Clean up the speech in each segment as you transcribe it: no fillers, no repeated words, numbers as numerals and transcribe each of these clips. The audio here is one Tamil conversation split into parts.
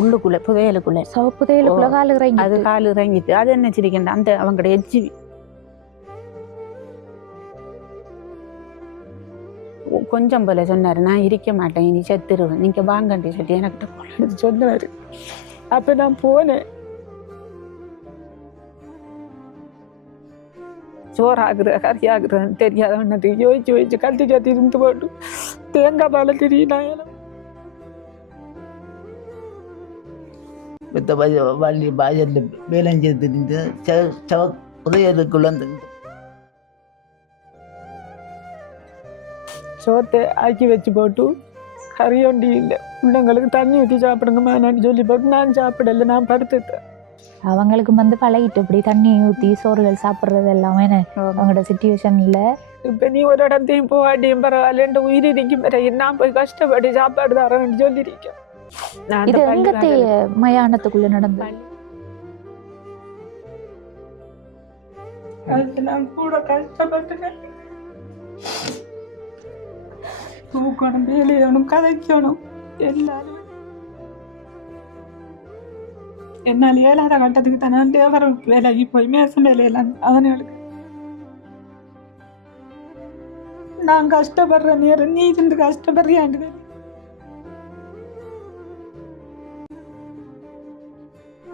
உள்ளுக்குள்ள புதையலுக்குள்ள புதையலுக்குள்ள கால் இறங்கி அது கால் இறங்கிட்டு அது என்ன சிரிக்கணும் அந்த அவங்களோட எஜ்ஜி கொஞ்சம் போல சொன்னாரு, நான் இருக்க மாட்டேன், நீ செத்துருவேன், நீங்க வாங்கண்டி சொல்லி எனக்கிட்ட போல சொன்னாரு. அப்ப நான் போனேன். சோறாகுற கறி ஆகுறேன்னு தெரியாதவனது யோசிச்சு கத்தி கத்தி இருந்து போட்டு தேங்காய் பால தெரியும். வள்ளி பாஜல்ல வேலைஞ்சு தெரிந்து புதையலுக்குள்ள சோத்தை ஆக்கி வச்சு போட்டு கறி ஒண்டி இல்லை, பிள்ளைங்களுக்கு தண்ணி ஊற்றி சாப்பிடுங்கம்மான்னு சொல்லி போட்டு நான் சாப்பிடல, நான் படுத்துட்டேன். அவங்களுக்கு வந்து பழகிட்டு இப்படி தண்ணி ஊற்றி சோறுகள் சாப்பிட்றது எல்லாமே அவங்களோட சிச்சுவேஷன்ல. இப்போ நீ ஒரு இடத்தையும் போகாட்டியும் பரவாயில்ல, உயிர் இருக்கும் பிறகு நான் போய் கஷ்டப்பட்டு சாப்பாடு தரேன்னு சொல்லியிருக்கேன். இது எங்கத்தே மயானத்துக்குள்ள நடந்தது. நான் கூட கஷ்டப்பட்டுட்டேன். தூக்கணும், வேலையணும், கதைக்கணும், எல்லாரும் என்னால் ஏழாத கட்டத்துக்கு தானே லேபர் வேலைக்கு போய் மேசம் வேலையெல்லாம் அவனுக்கு நான் கஷ்டப்படுற நேரம் நீ இருந்து கஷ்டப்படுறியாண்டு.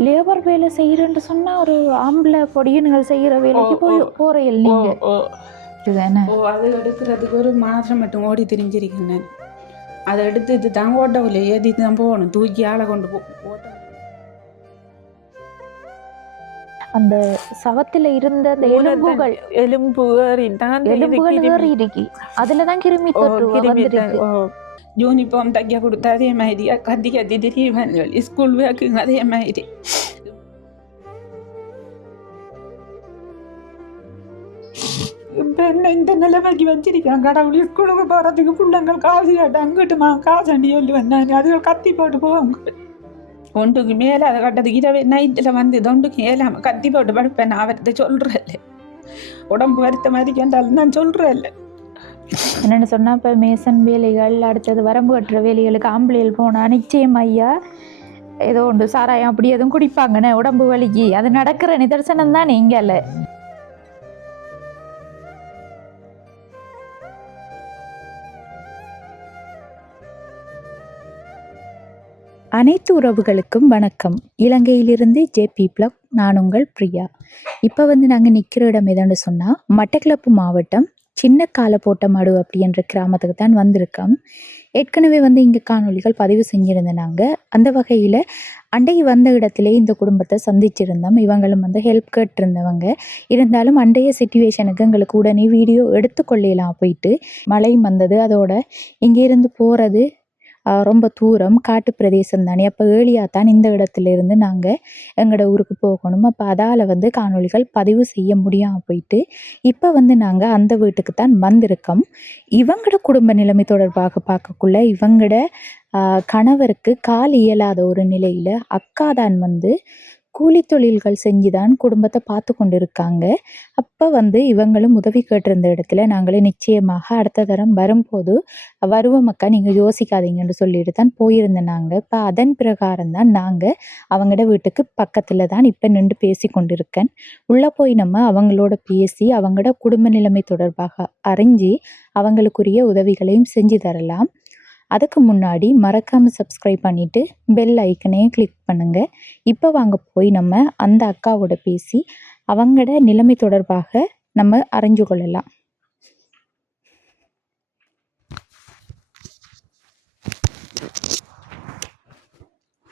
லேபர் வேலை செய்யறேன்னு சொன்னா ஒரு ஆம்பளை பொடியனுகள் செய்யற வேலைக்கு போய் போறையில் நீங்க அது எடுக்கிறதுக்கு ஒரு மாதம் மட்டும் ஓடி திரிஞ்சிருக்கேன் நான். அதை எடுத்து தான் ஓட்டவில்லை, ஏற்றிட்டு தான் போகணும், தூக்கி ஆளை கொண்டு ஓட்ட. அந்த சவத்துல இருந்த எலும்புகள் ஏறி இருக்கு, அதுலதான் கிருமி யூனிஃபார்ம் தைக்க கொடுத்த அதே மாதிரி கத்தி கத்தி திரியுவாங்க, ஸ்கூல் வேக்குங்க அதே மாதிரி. என்ன இந்த நிலைமைக்கு வச்சிருக்காங்க கடவுள். ஸ்கூலுக்கு போறதுக்கு பிள்ளைங்கள் காசு கேட்டு அங்கிட்டுமா காசண்டி சொல்லி வந்தாங்க, அதுகள் கத்தி போட்டு போவாங்க. ஒன்றுக்கு மேலே அதை கட்டதுக்கு இரவு நைட்டில் வந்து தொண்டுக்கு ஏலாம கத்தி போட்டு படுப்பேன். நான் அவர்கிட்ட சொல்கிறேன், உடம்பு வருத்த மாதிரி கேட்டாலும் நான் சொல்கிறேன். என்னென்னு சொன்னால் இப்போ மேசன் வேலைகள், அடுத்தது வரம்பு கட்டுற வேலைகளுக்கு ஆம்பளைகள் போனால் நிச்சயம் ஐயா ஏதோ ஒன்று சாராயம் அப்படி எதுவும் குடிப்பாங்கண்ணே உடம்பு வலிக்கு. அது நடக்கிற நிதர்சனம் தான் நீங்கள்ல. அனைத்து உறவுகளுக்கும் வணக்கம். இலங்கையிலிருந்து ஜேபி பிளாக், நான் உங்கள் பிரியா. இப்போ வந்து நாங்கள் நிற்கிற இடம் எதான்னு சொன்னால் மட்டக்களப்பு மாவட்டம் சின்ன காலப்போட்டமாடு அப்படின்ற கிராமத்துக்கு தான் வந்திருக்கோம். ஏற்கனவே வந்து இங்கே காணொலிகள் பதிவு செஞ்சுருந்தேன். நாங்கள் அந்த வகையில் அண்டை வந்த இடத்துல இந்த குடும்பத்தை சந்திச்சிருந்தோம். இவங்களும் வந்து ஹெல்ப் கேட்டிருந்தவங்க. இருந்தாலும் அண்டைய சிச்சுவேஷனுக்கு எங்களுக்கு உடனே வீடியோ எடுத்துக்கொள்ளலாம் போயிட்டு மழையும் வந்தது. அதோட இங்கேருந்து போகிறது ரொம்ப தூரம், காட்டு பிரதேசம் தானே. அப்போ ஏழியாக தான் இந்த இடத்துல இருந்து நாங்கள் எங்களோட ஊருக்கு போகணும். அப்போ அதால் வந்து காணொலிகள் பதிவு செய்ய முடியாமல் போயிட்டு இப்போ வந்து நாங்கள் அந்த வீட்டுக்கு தான் வந்திருக்கோம். இவங்களோட குடும்ப நிலைமை தொடர்பாக பார்க்கக்குள்ள இவங்களோட கணவருக்கு கால் இயலாத ஒரு நிலையில் அக்கா தான் வந்து கூலி தொழில்கள் செஞ்சு தான் குடும்பத்தை பார்த்து கொண்டு இருக்காங்க. அப்போ வந்து இவங்களும் உதவி கேட்டிருந்த இடத்துல நாங்களே நிச்சயமாக அடுத்த தரம் வரும்போது வருவோம் அக்கா, நீங்கள் யோசிக்காதீங்கன்னு சொல்லிட்டு தான் போயிருந்தேன் நாங்கள். இப்போ அதன் பிரகாரம் தான் நாங்கள் அவங்களோட வீட்டுக்கு பக்கத்தில் தான் இப்போ நின்று பேசி கொண்டிருக்கேன். உள்ளே போய் நம்ம அவங்களோட பேசி அவங்களோட குடும்ப நிலைமை தொடர்பாக அறிஞ்சு அவங்களுக்குரிய உதவிகளையும் செஞ்சு தரலாம். அதுக்கு முன்னாடி மறக்காமல் சப்ஸ்கிரைப் பண்ணிவிட்டு பெல் ஐக்கனையும் கிளிக் பண்ணுங்கள். இப்போ வாங்க போய் நம்ம அந்த அக்காவோட பேசி அவங்களோட நிலைமை தொடர்பாக நம்ம அறிஞ்சு கொள்ளலாம்.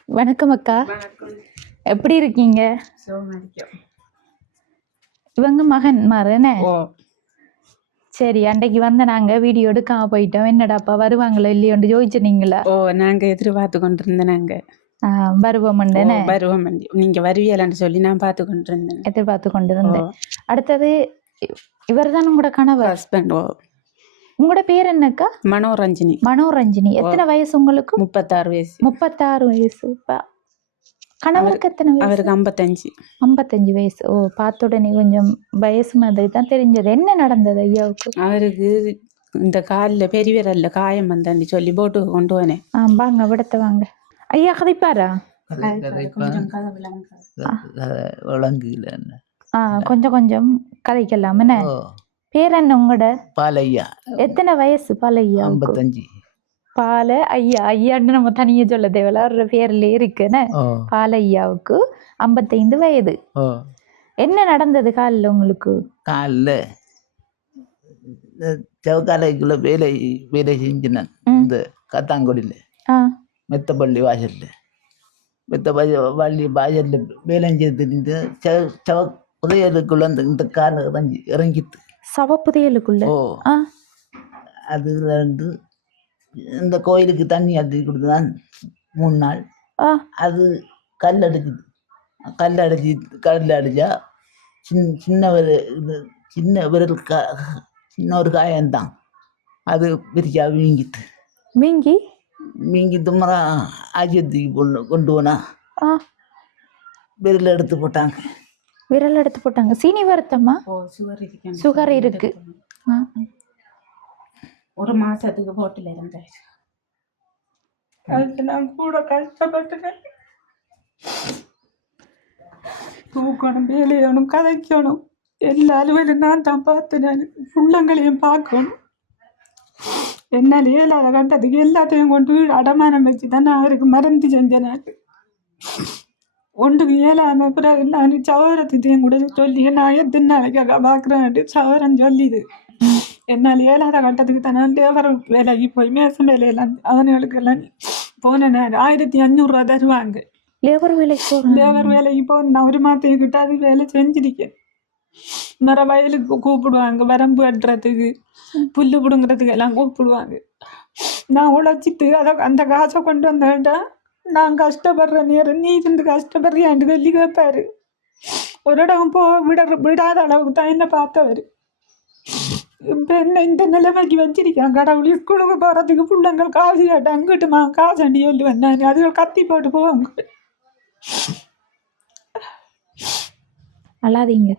வணக்கம் அக்கா, எப்படி இருக்கீங்க? இவங்க மகன் மாறனே. சரி, அன்றைக்கு வந்த நாங்க வீடியோ எடுக்காம போயிட்டோம். என்னடாப்பா வருவாங்களோ இல்லையோண்டு யோசிச்சுனீங்களா? நாங்க எதிர்பார்த்து கொண்டிருந்தேன். நாங்க வருவோம், நீங்க வருவீங்களான்னு சொல்லி நான் பார்த்து கொண்டிருந்தேன், எதிர்பார்த்து கொண்டிருந்தேன். அடுத்தது இவர் தான் உங்களோட கணவர், ஹஸ்பண்ட். உங்களோட பேர் என்னக்கா? மனோரஞ்சினி. மனோரஞ்சினி. எத்தனை வயசு உங்களுக்கு? 36 வயசு. 36 வயசு. கணவருக்கு எத்தனை வயசு? அவருக்கு 55. 55 வயசு. ஓ, பார்த்த உடனே கொஞ்சம் வயசு மாதிரி தான் தெரிஞ்சது. என்ன நடந்தது ஐயாவுக்கு? அவருக்கு இந்த காலில் பெரிய விரல்ல காயம் வந்தான்னு சொல்லி போட்டு கொண்டு போனேன். வாங்க விடத்த வாங்க. ஐயா கதைப்பாரா? கொஞ்சம் கதை விளங்காது. விளங்குல. கொஞ்சம் கொஞ்சம் கதைக்கலாம் என்ன? ஓ பேர் என்ன உங்களோட? பாலையா. எத்தனை வயசு பாலையா? 55. பால ஐயா. ஐயான்னு நம்ம தனியே சொல்ல தேவையில்ல, அவரோட பேர்ல இருக்குன்னு. ஓ பாலையாவுக்கு 55 வயது. ஓ என்ன நடந்தது காலில் உங்களுக்கு? காலில் செவக்காலைக்குள்ள வேலை செஞ்சினேன். இந்த காத்தாங்குடியில் மெத்தப்பள்ளி வாசல்ல மெத்தப்பள்ளி வாசல்ல வேலை செஞ்சுட்டு செவ புதையலுக்குள்ள இந்த கால் இறங்கிட்டு. சவ புதையலுக்குள்ள? ஓ அது வந்து இந்த கோயிலுக்கு தண்ணி அடிச்சு கொடுத்துதான் 3 நாள். அது கல் அடிச்சா சின்ன விரல் சின்ன ஒரு காயம்தான். அது பிரிச்சா வீங்கி தும்மரா ஆஜியத்துக்கு கொண்டு போனா விரல் எடுத்து போட்டாங்க. சீனி வருத்தமா? சுகர் இருக்கு. ஒரு மாசத்துக்கு போட்டுல இருந்தேன். அதுக்கு நான் கூட கஷ்டப்பட்டேன். தூக்கணும், வேலையணும், கதைக்கணும், எல்லா அலுவலும் நான் தான் பார்த்து நான் உள்ளங்களையும் பார்க்கணும். என்னால் இயலாத கட்டத்துக்கு எல்லாத்தையும் கொண்டு அடமானம் வச்சு தான் நான் அவருக்கு மறந்து செஞ்சேன். நாட்டு ஒன்றுக்கு இயலாம பிறகு நான் சவரத்தையும் கூட சொல்லி நான் எத்தனை நாளைக்காக பார்க்குறேன் சவரம் சொல்லிது. என்னால் இயலாத கட்டத்துக்கு தானே லேபர் வேலைக்கு போய் மேசம் வேலையெல்லாம் அவனுங்களுக்கெல்லாம் போனேன். 1500 தருவாங்க லேபர் வேலைக்கு போனேன். ஒரு மாதத்துக்கிட்ட அது வேலை செஞ்சிருக்கேன். நிறைய வயலுக்கு கூப்பிடுவாங்க, வரம்பு கட்டுறதுக்கு, புல்லு பிடுங்குறதுக்கு எல்லாம் கூப்பிடுவாங்க. நான் உழைச்சிட்டு அந்த காசை கொண்டு வந்தேன்டா நான் கஷ்டப்படுற நேரம் நீ இருந்து கஷ்டப்படுறியான்னு சொல்லி கேட்பாரு. ஒரு இடம் விடாத அளவுக்கு தான் என்ன பார்த்தவர். இப்போ என்ன இந்த நிலைமைக்கு வச்சிருக்கான் கடவுள். ஸ்கூலுக்கு போகிறதுக்கு பிள்ளைங்கள் காசு கேட்டு அங்கிட்டுமா காசண்டி சொல்லி வந்தாங்க. அதுகள் கத்தி போட்டு போவாங்க. கலாதீங்க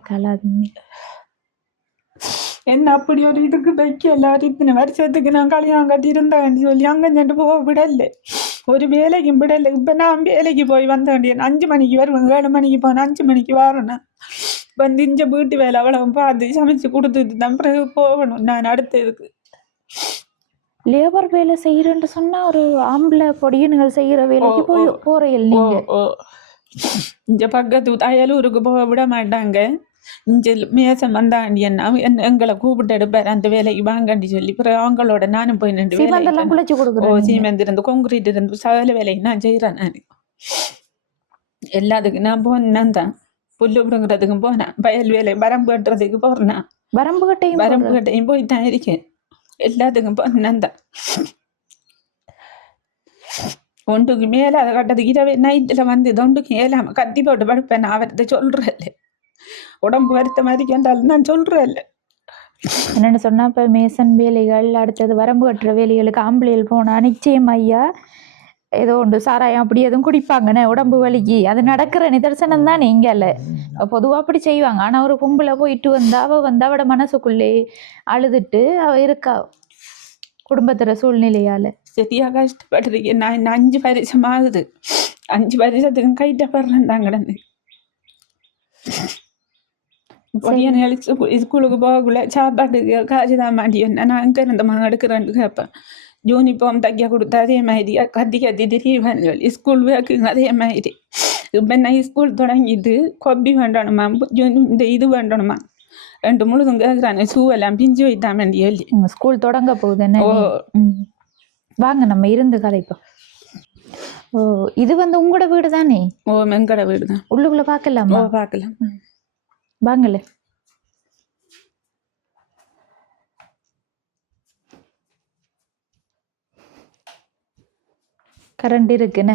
என்ன அப்படி ஒரு இதுக்கு வைக்கல. இத்தனை வருஷத்துக்கு நான் கல்யாணம் கட்டி இருந்தேன் சொல்லி அங்கே சென்று போக விடலை, ஒரு வேலைக்கும் விடலை. இப்போ நான் வேலைக்கு போய் வந்த வேண்டிய 5 மணிக்கு வருவேன், 7 மணிக்கு போனேன், 5 மணிக்கு வரேன்னா வந்து இஞ்ச வீட்டு வேலை அவ்வளவு பார்த்து சமைச்சு கொடுத்துட்டு தான் பிறகு போகணும். நான் அடுத்ததுக்கு லேபர் வேலை செய்யறேன்னு சொன்னா ஒரு ஆம்பளை பொடியன்கள் செய்யற வேலைக்கு போறையில் நீங்க இங்க பக்கத்து அயலூருக்கு போக விட மாட்டாங்க. இங்க மேசம் வந்தாண்டி என்ன எங்களை கூப்பிட்டு எடுப்பாரு அந்த வேலைக்கு வாங்கண்டி சொல்லி. பிறகு அவங்களோட நானும் போய் நின்று சீமெந்து இருந்து கொங்குரீட் இருந்து சகல வேலைக்கு நான் செய்யறேன். நான் எல்லாத்துக்கும் நான் போனேன் தான். புல்லு பிடுங்குறதுக்கும் போனேன், வயல் வேலை வரம்பு கட்டுறதுக்கு போறேன், வரம்பு கட்டையும் போய் தான் இருக்கேன். எல்லாத்துக்கும் போனேன் தான். ஒன்றுக்கு மேலே அதை கட்டதுக்கு இரவே நைட்டில் வந்து தொண்டுக்கு ஏலாம கத்தி போட்டு படுப்பேன். நான் அவர்கிட்ட சொல்கிறேன்ல, உடம்பு வருத்த மாதிரி கேட்டாலும் நான் சொல்கிறேன்ல. என்னென்னு சொன்னால் இப்போ மேசன் வேலைகள் அடுத்தது வரம்பு கட்டுற வேலைகளுக்கு ஆம்பளைகள் போனால் நிச்சயம் ஐயா ஏதோ ஒன்று சாராயம் அப்படி எதுவும் குடிப்பாங்கண்ணே உடம்பு வலிக்கு. அது நடக்கிற நிதர்சனம் தான் நீங்கள்ல பொதுவாக அப்படி செய்வாங்க. ஆனால் ஒரு பொம்பளை போயிட்டு வந்தா அவட மனசுக்குள்ளே அழுதுட்டு இருக்கா குடும்பத்துற சூழ்நிலையால். சரியா கஷ்டப்பட்டிருக்கேன் நான். இன்னும் 5 வருஷம் ஆகுது. 5 வருஷத்துக்கு கைட்டப்படுறேன் தான் கிடந்து. ஸ்கூலுக்கு போகக்குள்ள சாப்பாட்டுக்கு காசு தான் மாட்டியேன். நான் அங்கே இருந்தம்மா எடுக்கிறேன்னு கேட்பேன். யூனிஃபார்ம் தைக்க கொடுத்தா அதே மாதிரி கத்தி திடீர்னு சொல்லி ஸ்கூல் வேக்குங்க அதே மாதிரி. இப்போ நான் ஸ்கூல் தொடங்கிட்டு கொப்பி வேண்டணுமா, இந்த இது வேண்டணுமா 2 முழுதும் கேட்குறாங்க. ஷூவெல்லாம் பிஞ்சு வைத்தான் வேண்டி சொல்லி. ஸ்கூல் தொடங்க போகுதுன்னு. வாங்க நம்ம இருந்து கதைப்போம். ஓ இது வந்து உங்களோட வீடு தானே? ஓ எங்கட வீடு தான். உள்ளுக்குள்ள பார்க்கலாமா? பார்க்கலாம் வாங்கல. கரண்ட் இருக்குன்னு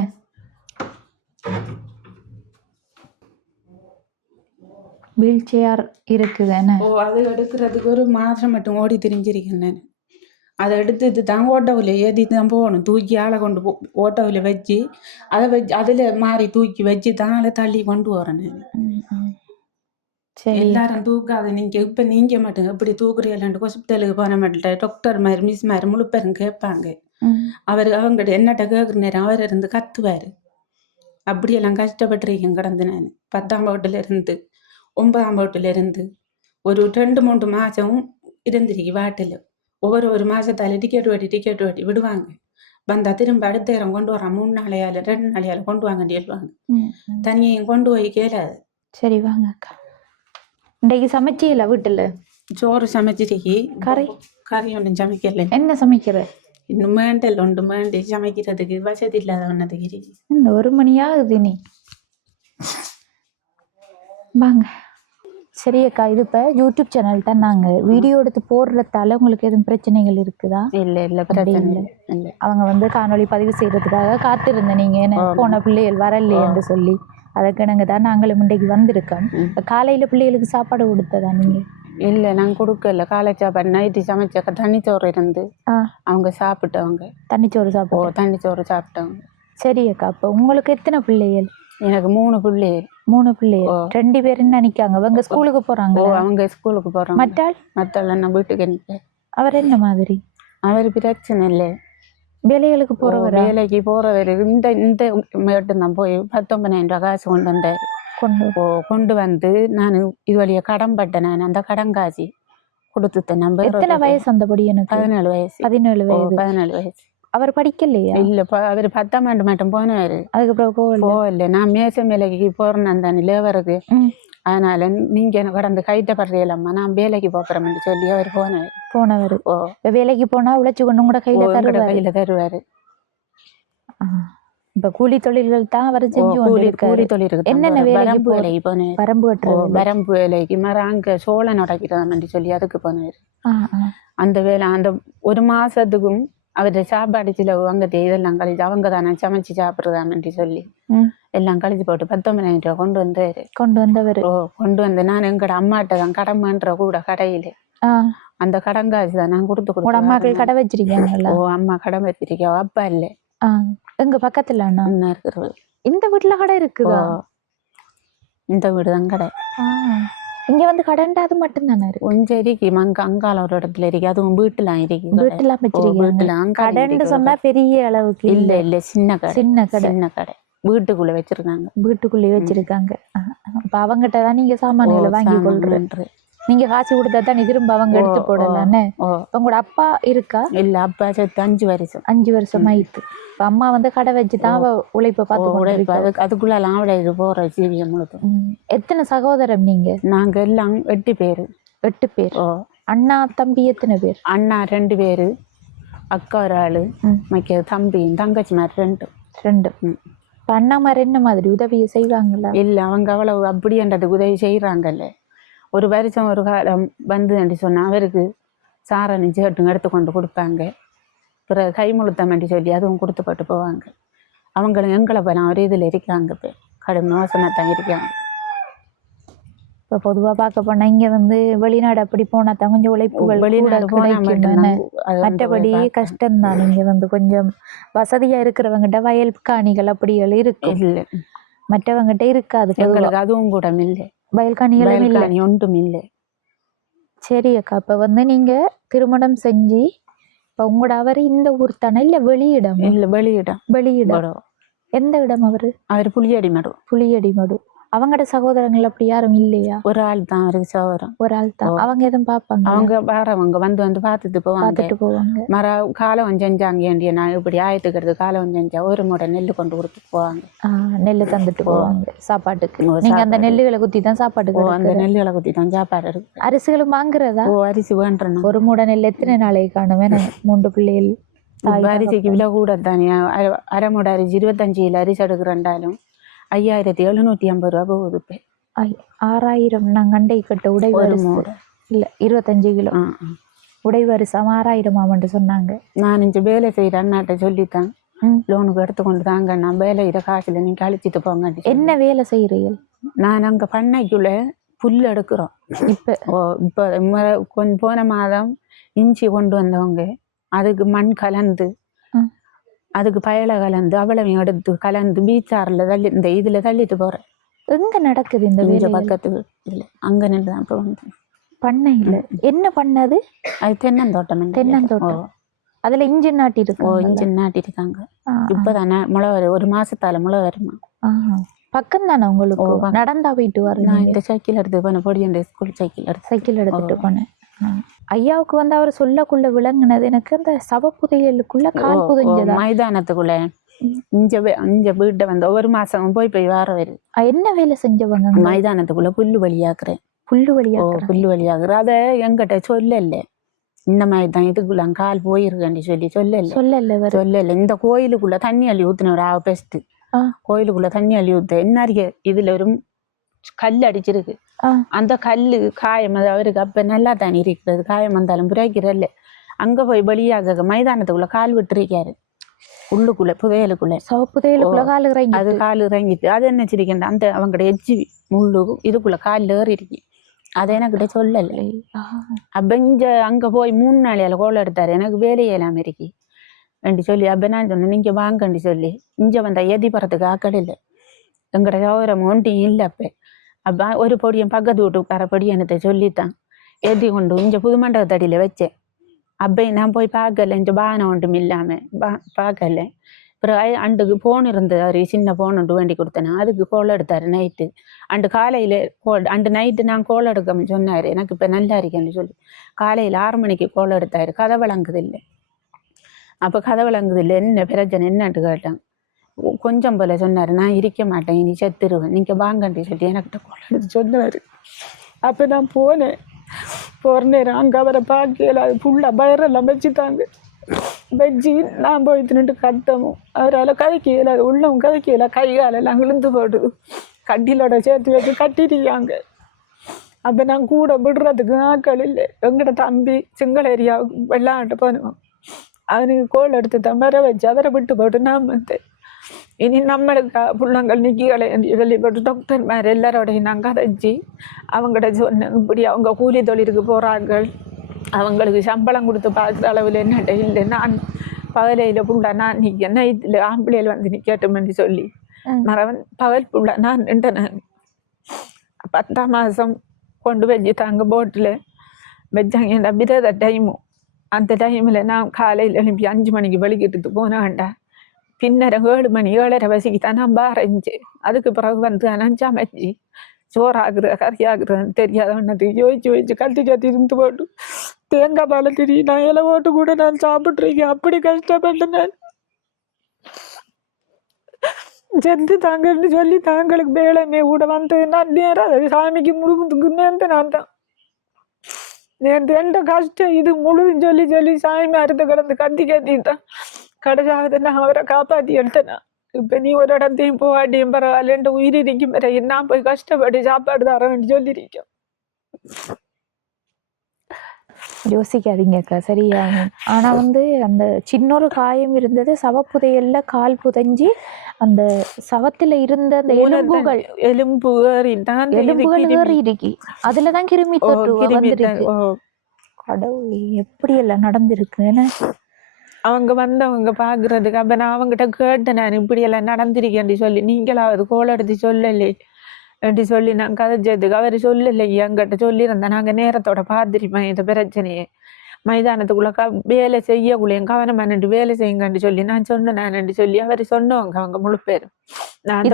வீல் சேர் இருக்குதுன்னு. ஓ அது எடுக்கிறதுக்கு ஒரு மாதம் மட்டும் ஓடி திரிஞ்சிருக்கேன் நான். அதை எடுத்துட்டு தான் ஓட்டோவில் ஏற்றிட்டு தான் போகணும். தூக்கி ஆளை கொண்டு ஓட்டோவில் வச்சு அதில் மாறி தூக்கி வச்சு தான் அதை தள்ளி கொண்டு வரேன் நான். எல்லாரும் தூக்காது நீங்கள் இப்போ நீங்கள் மட்டும் எப்படி தூக்குறீங்களான்ட்டு ஹாஸ்பிட்டலுக்கு போன மாட்டேன். டாக்டர் மாதிரி மிஸ் மாதிரி முழு பேரும் கேட்பாங்க. அவங்ககிட்ட என்னட்ட கேட்குற நேரம் அவர் இருந்து கத்துவார். அப்படியெல்லாம் கஷ்டப்பட்டிருக்கேன் கிடந்து நான் 10ஆம் வகுப்பிலிருந்து 9ஆம் வகுப்பிலிருந்து ஒரு 2-3 மாதம் இருந்திருக்கு வாட்டில். ஒரு மாதத்தால் டிக்கெட் வெட்டி விடுவாங்க. வந்தா திரும்ப அடுத்த நேரம் கொண்டு வரான் 3 நாளையால் 2 நாளையால் கொண்டு வாங்கன்னு சொல்லுவாங்க. தனியையும் கொண்டு போய் கேளாது. சரி வாங்க அக்கா. இன்றைக்கு சமைச்சியல வீட்டுல? சோறு சமைச்சிருக்கி, கறி ஒன்றும் சமைக்கல. என்ன சமைக்கிற? இன்னும் மேண்டல் ஒன்று மேண்டி சமைக்கிறதுக்கு வசதி இல்லாத ஒன்றதுக்கு இருக்கு. இன்னும் 1 மணியாகுது நீ. வாங்க. சரி அக்கா, இது இப்போ யூடியூப் சேனல் தான். நாங்கள் வீடியோ எடுத்து போடுறதால உங்களுக்கு எதுவும் பிரச்சனைகள் இருக்குதா? இல்லை பிரச்சனை இல்லை. அவங்க வந்து காணொளி பதிவு செய்யறதுக்காக காத்திருந்தேன். நீங்கள் என்ன போன பிள்ளைகள் வரலையேன்னு சொல்லி அதுக்கு நாங்கள் தான் நாங்களும் இன்றைக்கு வந்திருக்கோம். காலையில் பிள்ளைகளுக்கு சாப்பாடு கொடுத்ததா நீங்கள்? இல்லை, நாங்கள் கொடுக்கல. காலை சாப்பாடு நைட்டு சமைச்ச தண்ணிச்சோறு இருந்து அவங்க சாப்பிட்டவங்க. தண்ணிச்சோறு சாப்பிட்டவங்க. சரி அக்கா, அப்போ உங்களுக்கு எத்தனை பிள்ளைகள்? எனக்கு 3 பிள்ளைகள். 3 பிள்ளைகள். 2 பேர் நினைக்காங்க அவங்க ஸ்கூலுக்கு போறாங்க. அவங்க ஸ்கூலுக்கு போறாங்க. மத்தாள் நான் வீட்டுக்கு நிற்பேன். அவர் என்ன மாதிரி? அவர் பிரச்சனை இல்லை, வேலைகளுக்கு போறவர். வேலைக்கு போறவர் இந்த மட்டும்தான் போய் 19,000 ரூபா காசு கொண்டு வந்தார். கொண்டு வந்து நான் இது வழியா கடன் பட்டேன். நான் அந்த கடன் காசி கொடுத்துட்டேன். நம்ம எத்தனை வயசு அந்தபடி? எனக்கு 17 வயசு. 17 வயசு. அவர் படிக்கலையா? இல்ல, அவர் 10ஆம் ஆண்டு மட்டும் போனாரு. அதுக்கப்புறம் போகல. நான் மேச வேலைக்கு போறேன் தானே லேவருக்கு. அதனால நீங்க எனக்கு கடந்து கைட்டப்படுறீங்களம்மா, நான் வேலைக்கு போறேன்னு சொல்லி அவர் போனவர். வேலைக்கு போனா உழைச்சு கொண்டு கூட கையில தருவாரு. இப்ப கூலி தொழில்கள் தான் அவர் செஞ்சு கூலி தொழில். என்னென்ன வேலைக்கு போனேன்? வரம்பு வேலைக்கு அங்க சோளம் உடைக்கிறதான்னு சொல்லி அதுக்கு போனாரு. அந்த வேலை அந்த 1 மாசத்துக்கும் அவருடைய சாப்பாடு செலவு அங்கே இதெல்லாம் கழிச்சு அவங்க தானே சமைச்சு சாப்பிட்றதான்னு சொல்லி எல்லாம் கழிச்சு போட்டு 19,000 ரூபா கொண்டு வந்தவர். கொண்டு வந்து நான் எங்கட அம்மாட்ட தான் கடன் பண்ற கூட கடையில அந்த கடன் காசு தான் நான் கொடுத்து அம்மாக்கள் கடை வச்சிருக்கீங்க? அம்மா கடன் வச்சிருக்கா. அப்பா இல்ல, எங்க பக்கத்துல இருக்கிறது. இந்த வீட்டுல கடை இருக்குதா? இந்த வீடு தான் கடை. இங்க வந்து கடன்டா அது மட்டும் தானே இருக்கு? கொஞ்சம் இருக்கு, அங்கால ஒரு இடத்துல இருக்கு. அதுவும் வீட்டுலாம் இருக்கு. வீட்டுலாம் வச்சிருக்கீங்க? கடன் சொன்னா பெரிய அளவுக்கு இல்ல, சின்ன கடை வீட்டுக்குள்ள வச்சிருக்காங்க. அப்ப அவங்ககிட்ட தான் நீங்க சாமான்களை வாங்கி கொள்றீங்க. நீங்க காசு கொடுத்தா தான் திரும்ப அவங்க எடுத்து போடலான்னு. உங்களோட அப்பா இருக்கா? இல்ல, அப்பா செத்து 5 வருஷம் ஆயிட்டு. அம்மா வந்து கடை வச்சுதான் உழைப்ப பார்த்து அதுக்குள்ள அவளை இது போற ஜீவியம் முழுக்க. எத்தனை சகோதரம் நீங்க? நாங்க எல்லாம் 8 பேரு. 8 பேர். அண்ணா தம்பி எத்தனை பேர்? அண்ணா 2 பேரு, அக்கா ஒரு ஆளு, மக்க தம்பி தங்கச்சி மாதிரி 2. அண்ணா மாதிரி என்ன மாதிரி உதவியை செய்வாங்கல்ல? இல்ல, அவங்க அவ்வளவு அப்படின்றதுக்கு உதவி செய்யறாங்கல்ல. ஒரு வருஷம் ஒரு காலம் வந்து சொன்னா அவருக்கு சாரணி சேட்டுங்க எடுத்து கொண்டு கொடுப்பாங்க. பிறகு கைமுழுத்தம் சொல்லி அதுவும் கொடுத்து போட்டு போவாங்க. அவங்களும் எங்களை போல ஒரு இதில் இருக்காங்க. இப்போ கடும் மோசமாக தான் இருக்காங்க. இப்போ பொதுவாக பார்க்க போனால் இங்கே வந்து வெளிநாடு அப்படி போனால் தான் கொஞ்சம் உழைப்புகள் வெளிநாடு மற்றபடி கஷ்டம்தான். இங்கே வந்து கொஞ்சம் வசதியாக இருக்கிறவங்கிட்ட வயல் காணிகள் அப்படிகள் இருக்கு, மற்றவங்கிட்ட இருக்காது. அதுவும் கூட இல்லை, வயல் காணிகளும் இல்லை, ஒன்றும் இல்லை. சரி அக்கா, இப்போ வந்து நீங்கள் திருமணம் செஞ்சு இப்போ உங்களோட அவர் இந்த ஊர் தானே? இல்லை வெளியிடம்? இல்லை, வெளியிடம். எந்த இடம்? அவர் புளியடிமடு. அவங்களோட சகோதரங்கள் அப்படி யாரும் இல்லையா? ஒரு ஆள் தான் அவருக்கு சகோதரம். ஒரு ஆள் தான். அவங்க எதுவும் பார்ப்பாங்க? அவங்க வரவங்க வந்து பார்த்துட்டு போவாங்க. மர காலம் செஞ்சாங்க. நான் இப்படி ஆயத்துக்கிறது காலம் செஞ்சா ஒரு மூடை நெல் கொண்டு கொடுத்து போவாங்க. நெல் தந்துட்டு போவாங்க சாப்பாட்டுக்கு. நீங்க அந்த நெல்லுகளை குத்தி தான் சாப்பாட்டுக்கு? அந்த நெல்லுகளை குத்தி தான் சாப்பாடு இருக்கு. அரிசிகளும் வாங்குறதா? அரிசி வேண்டணும். ஒரு மூடை நெல் எத்தனை நாளைக்கு காணும்? 3 பிள்ளைகள். அரிசிக்கு விலை கூட தானே. அரை மூடை அரிசி 25 கிலோ அரிசி எடுக்கிறண்டாலும் 5,750 ரூபா போகுது. 6,000 நான் கண்டை கட்ட உடை வரிசை இல்லை 25 கிலோ உடை வரிசை 6,000 சொன்னாங்க. நான் இங்கே வேலை செய்கிற அண்ணாட்ட சொல்லித்தான் லோனுக்கு எடுத்துக்கொண்டு தாங்க, நான் வேலை இதை காசில் நீங்கள் அழிச்சிட்டு போங்க. என்ன வேலை செய்கிறீர்கள்? நான் அங்கே பண்ணைக்குள்ள புல் எடுக்கிறோம். இப்போ கொஞ்சம் போன மாதம் இஞ்சி கொண்டு வந்தவங்க அதுக்கு மண் கலந்து அதுக்கு பயலை கலந்து அவ்வளவையும் எடுத்து கலந்து பீச்சாரில் தள்ளி இந்த இதில் தள்ளிட்டு போகிறேன். எங்கே நடக்குது இந்த வேலை? பக்கத்துக்கு இல்லை, அங்கே நின்று தான் இப்போ வந்து பண்ணை இல்லை. என்ன பண்ணது? அது தென்னந்தோட்டம். தென்னந்தோட்டம். அதில் இன்ஜின் நாட்டிருக்கோம். இன்ஜின் நாட்டிருக்காங்க. இப்பதானே முளை வரும், ஒரு மாசத்தால முளை வருமா. பக்கம் தானே உங்களுக்கு? நடந்தா போயிட்டு வரணும். நான் இந்த சைக்கிள் எடுத்து போனேன், பொடியண்ட ஸ்கூல் சைக்கிள் எடுத்துட்டு போனேன். ஐயாவுக்கு வந்து அவர் சொல்லக்குள்ள விளங்குனது எனக்கு அந்த சவப்புதையலுக்குள்ள கால் புதைஞ்சதா, மைதானத்துக்குள்ள இங்க வீட்டை வந்து ஒவ்வொரு மாசம் போய் வார வரு. என்ன வேலை செஞ்சவங்க? மைதானத்துக்குள்ள புல்லு வழியாக்குறேன். புல்லு வழியாக்குற அத எங்கிட்ட சொல்லல. இந்த மாதிரிதான் இதுக்குள்ள கால் போயிருக்கேன் சொல்லல. இந்த கோயிலுக்குள்ள தண்ணி அள்ளி ஊத்துன ஒரு பெஸ்ட். கோயிலுக்குள்ள தண்ணி அள்ளி ஊத்த என்ன இதுல ஒரு கல் அடிச்சிருக்கு. அந்த கல்லு காயம் அவருக்கு அப்ப நல்லா தானே இருக்கிறது, காயம் வந்தாலும் புரைக்கிறல்ல. அங்க போய் பலியாக மைதானத்துக்குள்ள கால் விட்டுருக்காரு, உள்ளுக்குள்ள புதையலுக்குள்ள. புதையலுக்குள்ள கால் இறங்கி, அது கால் இறங்கிட்டு அது என்ன வச்சிருக்கேன் அந்த அவங்கட எச்சி முள்ளு இதுக்குள்ள கால் ஏறி இருக்கு. அது எனக்கிட்ட சொல்லல. அப்ப இங்க அங்க போய் 3 நாளையால கோலம் எடுத்தாரு, எனக்கு வேலையே இல்லாம இருக்கி ரெண்டு சொல்லி. அப்ப நான் சொன்னேன் நீங்க வாங்கன்னு சொல்லி. இங்க வந்த ஏதி பறத்துக்கு ஆக்கள் இல்லை, எங்கட சௌரம் ஒன்றையும் இல்லை. அப்ப ஒரு பொடியன் பக்கத்து வீட்டுக்கார பொடியனத்தை சொல்லித்தான் ஏற்றி கொண்டு இங்க புது மண்டபத்தடியில வச்சேன். அப்பயும் நான் போய் பார்க்கல, இந்த பானம் ஒன்றும் இல்லாம பார்க்கல. அப்புறம் அண்டுக்கு போன் இருந்தது, சின்ன போன் ஒன்று வேண்டி கொடுத்தேன், அதுக்கு கோலம் எடுத்தாரு நைட்டு. அண்டு காலையில அண்டு நைட்டு நான் கோலம் எடுக்க சொன்னாரு, எனக்கு இப்ப நல்லா இருக்கேன்னு சொல்லி. காலையில 6 மணிக்கு கோலம் எடுத்தாரு. கதை விளங்குது இல்லை. அப்ப கதை விளங்குது இல்லை, என்ன பிரச்சனை என்னன்ட்டு கேட்டான். கொஞ்சம் போல சொன்னாரு, நான் இருக்க மாட்டேன், இனி செத்துருவேன், நீங்க வாங்கன்னு சொல்லி எனக்கிட்ட கோலம் எடுத்து சொன்னாரு. அப்ப நான் போனேன். போற நேரம் அங்க அவரை பார்க்கல, அது ஃபுல்லா பயரெல்லாம் வச்சுட்டாங்க. வச்சு நான் போய் தின்னுட்டு கத்தமும் அவரால் கதைக்கல, அது உள்ளவும் கதைக்கல, கை காலெல்லாம் விழுந்து போடுது, கட்டிலோட சேர்த்து வச்சு கட்டிருக்காங்க. அப்போ நான் கூட விடுறதுக்கு ஆக்கள் இல்லை. எங்கட தம்பி சிங்கள ஏரியாவுக்கு வெள்ளாண்டு போனோம், அவனுக்கு கோல் எடுத்து தான் வர வச்சு அவரை விட்டு போட்டு நான் வந்தேன். இனி நம்மளுக்கு பிள்ளைங்கள் நிற்கிகளை வெளிப்பட்டு டாக்டர் மாதிரி எல்லாரோடையும் நான் கதைச்சி அவங்கள்ட சொன்னேன், இப்படி அவங்க கூலி தொழிலுக்கு போகிறாங்க, அவங்களுக்கு சம்பளம் கொடுத்து பார்க்குற அளவில் என்னட்ட இல்லை, நான் பகலையில் புள்ள நான் நிற்க, நைட்டில் ஆம்பளையில் வந்து நிற்கட்டும்னு சொல்லி மறவன் பகல் புள்ள நான் நின்றேன். 10ஆம் மாதம் கொண்டு வச்சுட்டாங்க போட்டில் வச்சாங்க. என் விரத டைமும் அந்த டைமில் நான் காலையில் எழுப்பி 5 மணிக்கு வெளிக்கிட்டு போனேன்டா. பின்னர் 7 மணி 7:30 வசிக்கு தான் நான் ஆரம்பிச்சேன். அதுக்கு பிறகு வந்து நான் சமைச்சி சோறாக்குற கறியாக்குறேன்னு தெரியாதவனது யோசிச்சு கத்தி இருந்து போட்டு தேங்காய் பாலை தெரியும் நான் இலை போட்டு கூட நான் சாப்பிட்ருக்கேன். அப்படி கஷ்டப்பட்டு நான் செத்து தாங்கன்னு சொல்லி தாங்களுக்கு வேலைமே கூட வந்து நான் நேரம் அது சாமிக்கு முழுவதுக்கு நேர்ந்து நான் தான் நேர்ந்து எந்த கஷ்டம் இது முழுதுன்னு சொல்லி சொல்லி சாமி அறுத்து கிடந்து கத்தி தான் கடைசாவது நான் அவரை காப்பாற்றி எடுத்தேனா. இப்போ நீ ஒரு இடத்தையும் போகாட்டியும் பரவாயில்ல, உயிர் இருக்கும் வரை நான் போய் கஷ்டப்பட்டு சாப்பாடு தரேன்னு சொல்லியிருக்கேன். யோசிக்காதீங்கக்கா, சரியா? ஆனா வந்து அந்த சின்னொரு காயம் இருந்தது, சவப்புதையல்ல கால் புதைஞ்சி அந்த சவத்துல இருந்த அந்த எலும்புகள் ஏறி இருக்கு, அதுலதான் கிருமி தொற்று வந்திருக்கு. கடவுளே, எப்படி எல்லாம் நடந்திருக்குன்னு அவங்க வந்தவங்க பாக்குறதுக்கு. அப்ப நான் அவங்ககிட்ட கேட்டேன், நான் இப்படி எல்லாம் நடந்திருக்கேன் சொல்லி, நீங்களாவது கோல் எடுத்து சொல்லலே அப்படி சொல்லி நான் கதைச்சதுக்கு அவர் சொல்லலை. என்கிட்ட சொல்லியிருந்தேன், நாங்கள் நேரத்தோட பார்த்துருப்பேன் இந்த பிரச்சனையே, மைதானத்துக்குள்ள வேலை செய்யக்குள்ளேயும் கவனமானு வேலை செய்யுங்கன்னு சொல்லி நான் சொன்னேன் சொல்லி அவர் சொன்னவங்க அவங்க முழு பேரும். நான்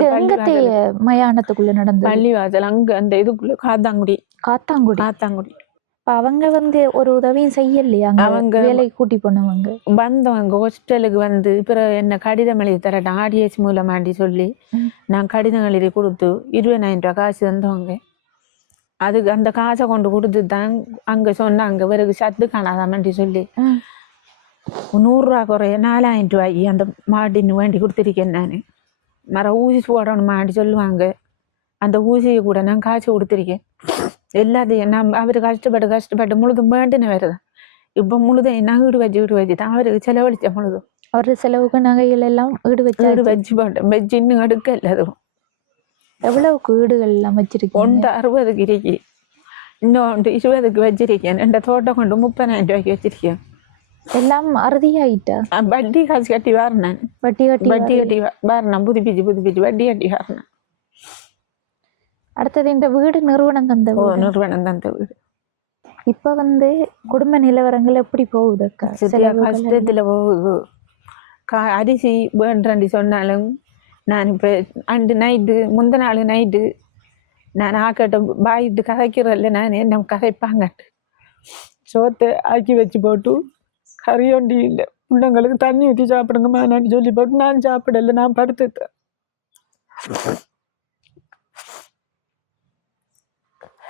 மயானத்துக்குள்ள நடந்த பள்ளிவாசல் அங்க அந்த இதுக்குள்ள காத்தாங்குடி அவங்க வந்து ஒரு உதவியும் செய்யலையா? அவங்க வேலை கூட்டி போனவங்க வந்தவங்க ஹாஸ்பிட்டலுக்கு வந்து பிறகு என்ன கடிதம் எழுதி தரட்டும் ஆடிஎஸ் மூலமாண்டி சொல்லி நான் கடிதம் எழுதி கொடுத்து 20,000 ரூபா காசு தந்தவங்க. அதுக்கு அந்த காசை கொண்டு கொடுத்து தான் அங்க சொன்னாங்க பிறகு சத்து காணாதாமண்டி சொல்லி 100 ரூபா குறைய 4,000 ரூபாய் அந்த மாட்டின்னு வேண்டி கொடுத்துருக்கேன். நான் ஊசி போடணுமாண்டி சொல்லுவாங்க, அந்த ஊசியை கூட நான் காசு கொடுத்துருக்கேன். எல்லாத்தையும் நான் அவர் கஷ்டப்பட்டு முழுதும் வேண்டுன்னு வருதான். இப்போ முழுதும் நான் வீடு வச்சு தான் அவருக்கு செலவழிச்ச முழுதும். அவரு செலவுக்கு நகைகள் எல்லாம் வீடு வச்சு போட்டேன். வச்சு இன்னும் எடுக்க இல்லை. அதுவும் எவ்வளவுக்கு வீடுகள் எல்லாம் வச்சிருக்கேன்? 60க்கு இருக்கு, இன்னொன்று 20க்கு வச்சிருக்கேன். என் தோட்டம் கொண்டு 30,000 ரூபாய்க்கு வச்சிருக்கேன். எல்லாம் அறுதியாயிட்டா? வட்டி காசு கட்டி வரேன், வட்டி கட்டி வரேன், புதுப்பிச்சு வட்டி கட்டி வரேன். அடுத்தது இந்த வீடு நிறுவனம் தந்த வீடு. இப்ப வந்து குடும்ப நிலவரங்கள் எப்படி போகுது அக்கா? கஷ்டத்துல போகுது. அரிசி வேண்டாண்டி சொன்னாலும் நான் இப்போ அண்டு நைட்டு முந்த நாள் நைட்டு நான் ஆக்கட்ட பாயிட்டு கதைக்கிறதில்ல நான் என்ன கதைப்பாங்கட்டு சோத்தை ஆக்கி வச்சு போட்டு கறி ஒண்டி இல்லை பிள்ளைங்களுக்கு தண்ணி ஊற்றி சாப்பிடுங்கம்மா நான் சொல்லி போட்டு நான் சாப்பிடல நான் படுத்துட்டேன்.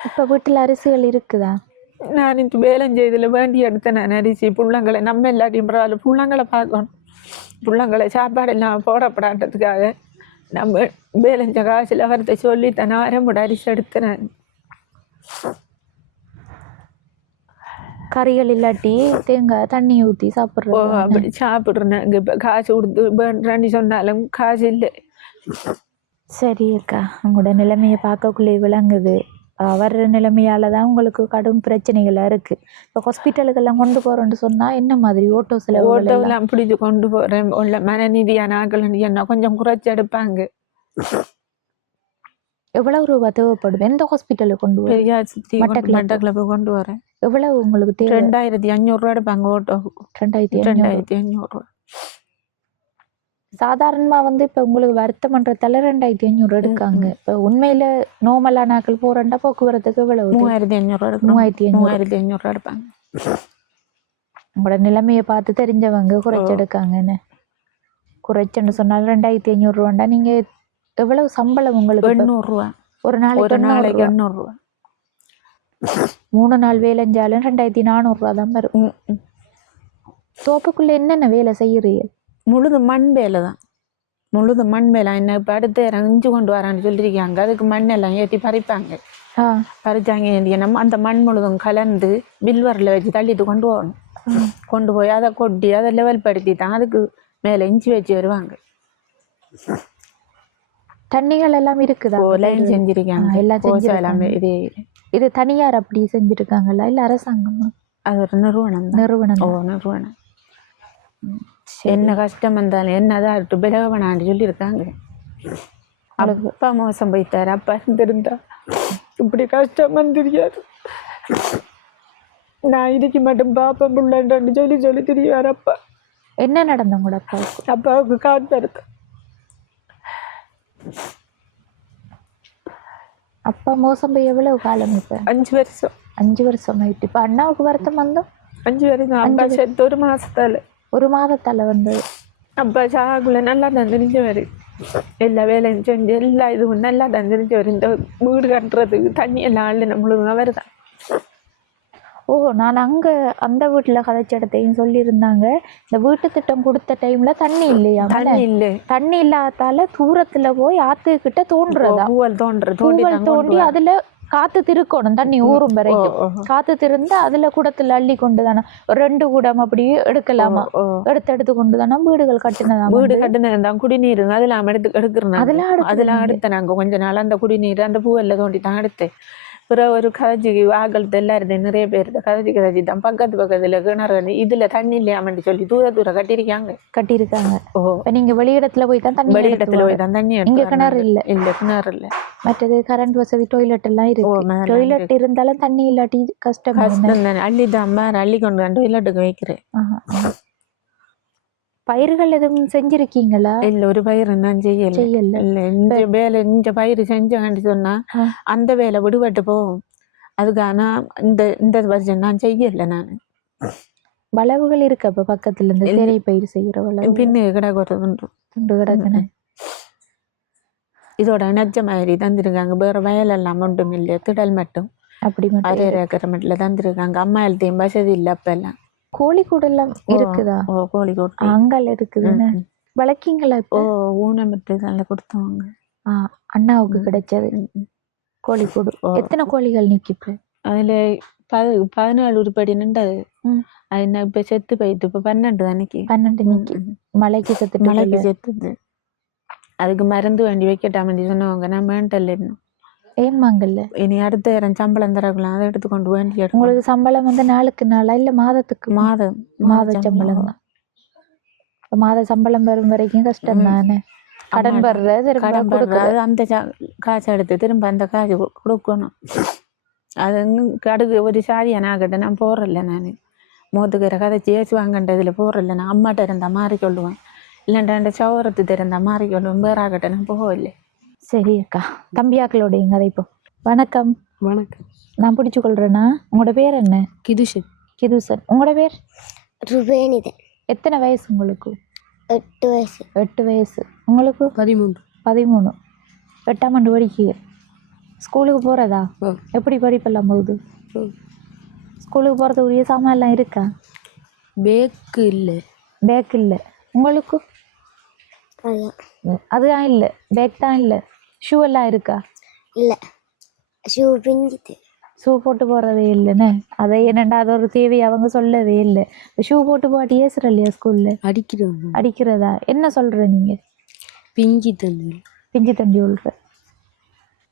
இப்போ வீட்டில் அரிசிகள் இருக்குதா? நான் இந்த வேலைஞ்செய்தில் வேண்டி எடுத்தேன் நான் அரிசி பிள்ளைங்களை நம்ம எல்லாத்தையும் பரவாயில்ல பிள்ளைங்களை பார்க்கணும் பிள்ளைங்களை சாப்பாடு எல்லாம் போடப்படாட்டதுக்காக நம்ம வேலைஞ்ச காசில் அவர்கிட்ட சொல்லி தானே அரமுட அரிசி எடுத்தேன் நான். கறிகள் இல்லாட்டி தேங்காய் தண்ணி ஊற்றி சாப்பிட்றோம். அப்படி சாப்பிட்றேன் இப்போ காசு கொடுத்து வேண்டாண்டி சொன்னாலும் காசு இல்லை. சரி அக்கா, உங்களோட நிலைமையை பார்க்கக்குள்ளே விளங்குது. வர்ற நிலைமையால தான் உங்களுக்கு கடும் பிரச்சனைகளாக இருக்குது. இப்போ ஹாஸ்பிட்டலுக்கெல்லாம் கொண்டு போகிறோன்னு சொன்னால் என்ன மாதிரி ஓட்டோ செலவு? ஓட்டோவெல்லாம் பிடிச்சி கொண்டு போகிறேன். உள்ள மனநிதியான ஆக்கள் என்ன கொஞ்சம் குறைச்சி எடுப்பாங்க. எவ்வளவு ரூபா தேவைப்படும்? எந்த ஹாஸ்பிட்டலுக்கு கொண்டு போய் மட்டக்களப்பு கொண்டு வரேன். எவ்வளவு உங்களுக்கு தேவை? 2500 எடுப்பாங்க ஓட்டோ. 2500 சாதாரணமா இப்போ உங்களுக்கு வருத்தம் பண்றதால 2500 எடுக்காங்க. இப்போ உண்மையில நோமலான ஆக்கள் போறேன்டா போக்குவரத்துக்கு எவ்வளவு? 3500 எடுப்பாங்க. உங்களோட நிலைமையை பார்த்து தெரிஞ்சவங்க குறைச்சி எடுக்காங்கன்னு. குறைச்சுன்னு சொன்னாலும் 2500 ரூபாண்டா நீங்க எவ்வளவு சம்பளம் உங்களுக்கு? 800 ரூபா ஒரு நாளைக்கு. 800 ரூபா. 3 நாள் வேலை செஞ்சாலும் 2400 ரூபா தான் வரும். தோப்புக்குள்ள என்னென்ன வேலை செய்யறீங்க? முழுது மண் வேலை தான். முழுது மண் வேலை. என்ன இப்போ அடுத்து இறங்கி கொண்டு வரான்னு சொல்லியிருக்காங்க. அதுக்கு மண்ணெல்லாம் ஏற்றி பறிப்பாங்க. பறிச்சாங்க நம்ம அந்த மண் முழுதும் கலந்து பில்வரில் வச்சு தள்ளிட்டு கொண்டு போகணும். கொண்டு போய் அதை கொட்டி அதை லெவல் படுத்தி தான் அதுக்கு மேலே இஞ்சி வச்சு வருவாங்க. தண்ணிகள் எல்லாம் இருக்குதா? லைன் செஞ்சிருக்காங்க எல்லாம் எல்லாமே. இது தனியார் அப்படி செஞ்சுருக்காங்களா இல்லை அரசாங்கமா? அது ஒரு நிறுவனம். நிறுவனம். என்ன கஷ்டம் வந்தாலும் என்னதான் இருக்கு பிளவனான்னு சொல்லியிருக்காங்க. அப்பா மோசம் போயிட்டாரு. அப்பா இருந்திருந்தா இப்படி கஷ்டம் வந்துருக்காரு. நான் இதுக்கு மட்டும் பாப்பா பிள்ளைன்னு சொல்லி சொல்லி தெரியாரு அப்பா. என்ன நடந்தவங்களோட அப்பாவுக்கு காத்தருது. அப்பா மோசம் போய் எவ்வளவு காலம்? இப்போ 5 வருஷம். 5 வருஷம் ஆயிட்டு. இப்போ அண்ணாவுக்கு வருத்தம் வந்தோம்? 5 வருஷம். அப்பா செத்து 1 மாசத்தால. 1 மாதத்தால வந்து அப்பா சாகுல நல்லா தான் தெரிஞ்சவர். எல்லா வேலையும் செஞ்சு எல்லா இதுவும் நல்லா தான் தெரிஞ்சவர். இந்த வீடு கட்டுறதுக்கு தண்ணி எல்லாம் ஆள் நம்மளுக்கு அவர் தான். நான் அங்கே அந்த வீட்டில் கதைச்ச இடத்தையும் சொல்லியிருந்தாங்க. இந்த வீட்டு திட்டம் கொடுத்த டைம்ல தண்ணி இல்லையா? தண்ணி இல்லாதால தூரத்துல போய் ஆத்துக்கிட்ட தோன்றதா தோண்டி அதுல காத்து திருக்கணும். தண்ணி ஊறும் வரைக்கும் காத்து திறந்து அதுல கூடத்துல அள்ளி கொண்டு தானே ஒரு 2 கூடம் அப்படியே எடுக்கலாமா? எடுத்து கொண்டு தானே வீடுகள் கட்டினதா? வீடு கட்டினதான் குடிநீர் அதெல்லாம் எடுக்கிறோம். அதெல்லாம் எடுத்த நாங்க கொஞ்ச நாள் அந்த குடிநீர் அந்த பூவெல்லாம் தோண்டி தான் எடுத்து. பிறகு ஒரு கதைச்சிக்கு ஆகலத்து எல்லாம் இருந்தது. நிறைய பேர் கதைச்சி தான் பக்கத்துல கிணறு இதுல தண்ணி இல்லையாமன்னு சொல்லி தூர கட்டியிருக்காங்க. நீங்க வெளியிடத்துல போய் தான் தண்ணி இங்க கிணறு இல்ல கிணறு இல்ல. மற்றது கரண்ட் வசதி டொய்லெட் எல்லாம் இருக்கு. டொய்லெட் இருந்தாலும் தண்ணி இல்லாட்டி கஷ்டம் தானே. அள்ளிதான் அள்ளி கொண்டு டொய்லெட்டுக்கு வைக்கிறேன். பயிர்கள் எதுவும் செஞ்சிருக்கீங்களா? இல்ல ஒரு பயிர் நான் செய்யல. இல்ல இந்த வேலை இந்த பயிர் செஞ்சேன்னு சொன்னா அந்த வேலை விடுபட்டு போகும். அதுக்கான இந்த வருஷம் நான் செய்யல. நான் வளவுகள் இருக்கு. அப்ப பக்கத்துல இருந்து சேரை பயிர் செய்யற வளவு பின்னு கிடக்கு. இதோட நெஜ மாதிரி தந்திருக்காங்க. வேற வயலெல்லாம் ஒன்றும் இல்லை. திடல் மட்டும் அப்படி அதே ஏக்கரை மட்டும் தந்திருக்காங்க. அம்மா எழுத்தையும் வசதி இல்லை. அப்ப எல்லாம் கோழிக்கூடு எல்லாம் இருக்குதா? கோழிக்கூடு அங்கல் இருக்குதுன்னு வளர்க்கீங்களா? இப்போ ஊனமட்டு நல்ல கொடுத்தவங்க அண்ணாவுக்கு கிடைச்சது கோழிக்கூடு. எத்தனை கோழிகள் நிக்கிப்பு? அதுல 14 உருப்படி நின்றது. அது என்ன இப்ப செத்து போயிட்டு இப்ப 12 அன்னைக்கு 12 நிக்கி மலைக்கு செத்துது. அதுக்கு மருந்து வேண்டி வைக்கட்டாம சொன்னவங்க நான் வேண்டல. ஏன் வாங்கல? இனி அடுத்த சம்பளம் தரக்கலாம். அதை எடுத்து கொண்டு வேண்டி. உங்களுக்கு சம்பளம் வந்து நாளுக்கு நாளா இல்ல மாதத்துக்கு? மாத சம்பளம் தான். மாத சம்பளம் வரும் வரைக்கும் கஷ்டம் தானே. கடன் வர்றது அந்த காசு எடுத்து திரும்ப அந்த காசு கொடுக்கணும். அது கடுகு ஒரு சாரியான ஆகட்ட நான் போறல. நான் மோத்துக்கிற கதை சேச்சு வாங்கன்றதுல போறல. நான் அம்மாட்ட இருந்தா மாறி சொல்லுவேன். இல்லைண்டா சௌரத்து திறந்த மாறிக்கொள்ளும் வேறாகட்ட நான் போகவில்லை. சரி அக்கா, தம்பியாக்களோட கதை இப்போ. வணக்கம். வணக்கம். நான் பிடிச்சு கொள்றேன்னா, உங்களோட பேர் என்ன? கிதுஷன். கிதுசன். உங்களோட பேர்? ருபேனிதன். எத்தனை வயசு உங்களுக்கு? 8 வயசு. 8 வயசு. உங்களுக்கு? 13. 13. 8ஆம் ஆண்டு படிக்க ஸ்கூலுக்கு போகிறதா? ஓ. எப்படி படிப்பெல்லாம் போகுது? ஓ. ஸ்கூலுக்கு போகிறதுக்குரிய சாமான்லாம் இருக்கா? பேக்கு இல்லை. பேக் இல்லை. உங்களுக்கு? அதான் அதுதான் இல்லை, பேக் தான் இல்லை. ஷூ எல்லாம் இருக்கா? இல்லை, ஷூ பிஞ்சிட்டு. ஷூ போட்டு போகிறதே இல்லைன்னு அதை என்னண்டா அது ஒரு தேவை அவங்க சொல்லவே இல்லை. ஷூ போட்டு போட்டு ஏசுற இல்லையா ஸ்கூலில்? அடிக்கிறவங்க. அடிக்கிறதா? என்ன சொல்கிற நீங்கள்? பிஞ்சி தண்ணி. பிஞ்சு தம்பி உள்ள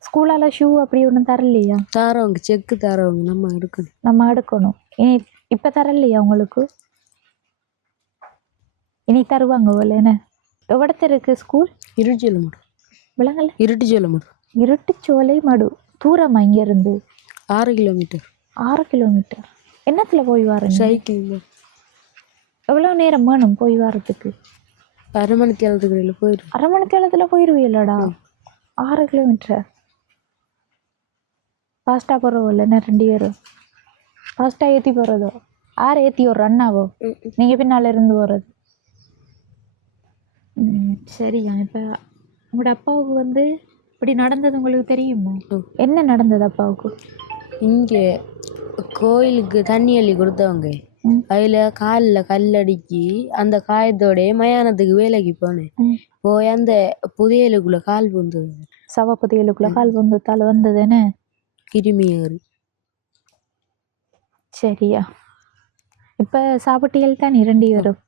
ஸ்கூலால் ஷூ அப்படி ஒன்றும் தரலையா? தாரவங்க, செக்கு தாரவங்க, நம்ம எடுக்கணும். நம்ம எடுக்கணும். இனி இப்போ தரலையா உங்களுக்கு? இனி தருவாங்க போல. என்ன எவ்வளோத்த இருக்குது ஸ்கூல்? இருட்டுச்சோலை மடு. விலங்கல்? இருட்டுச்சோலை மடு. இருட்டுச்சோலை மடு. தூரமா இங்கேருந்து? 6 கிலோமீட்டர். 6 கிலோமீட்டர். என்னத்தில் போய் வரேன்? சைக்கிள். எவ்வளோ நேரம் வேணும் போய் வரத்துக்கு? 1/2 மணி நேரத்துக்கு போயிடும். 1/2 மணி நேரத்தில் போயிடுவீல்லடா? 6 கிலோமீட்டர். ஃபாஸ்ட்டாக போகிறோம் இல்லைன்னா 2 பேரும் ஃபாஸ்ட்டாக ஏற்றி போகிறதோ? 6 ஏற்றி ஒரு ரன்னாவோ? நீங்கள் பின்னால் இருந்து போகிறது? சரியா. இப்போ உங்களோட அப்பாவுக்கு வந்து இப்படி நடந்தது உங்களுக்கு தெரியுமா? என்ன நடந்தது அப்பாவுக்கு? இங்கே கோயிலுக்கு தண்ணி அள்ளி கொடுத்தவங்க அதில் காலில் கல்லடிச்சு அந்த காயத்தோடைய மயானத்துக்கு வேலைக்கு போனேன். போய் அந்த புதையலுக்குள்ள கால் வந்தது. சவ புதையலுக்குள்ள கால் வந்ததால் வந்ததுன்னு கிருமியாரு. சரியா. இப்போ சாப்பிட்டீர்கள் தான் 2 பேரும்?